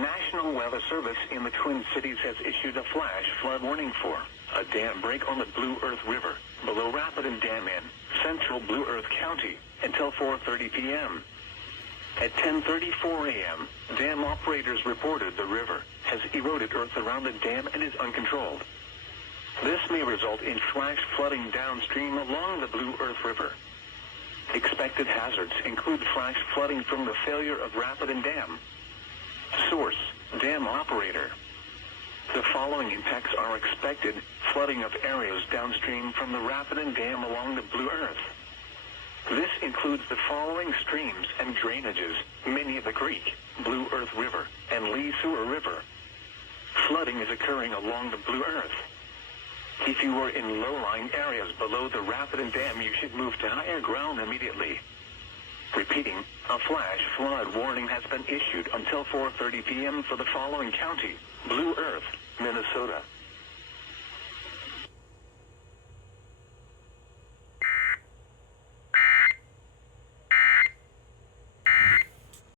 National Weather Service in the Twin Cities has issued a flash flood warning for a dam break on the Blue Earth River below Rapid and Dam in central Blue Earth County until 4:30 p.m. At 10:34 a.m., dam operators reported the river has eroded earth around the dam and is uncontrolled. This may result in flash flooding downstream along the Blue Earth River. Expected hazards include flash flooding from the failure of Rapid and Dam. Source: dam operator. The following impacts are expected: flooding of areas downstream from the Rapid and Dam along the Blue Earth. This includes the following streams and drainages: Minnetonka Creek, Blue Earth River, and Lee Sewer River. Flooding is occurring along the Blue Earth. If you are in low-lying areas below the Rapid and Dam, you should move to higher ground immediately. Repeating, a flash flood warning has been issued until 4:30 p.m. for the following county: Blue Earth, Minnesota,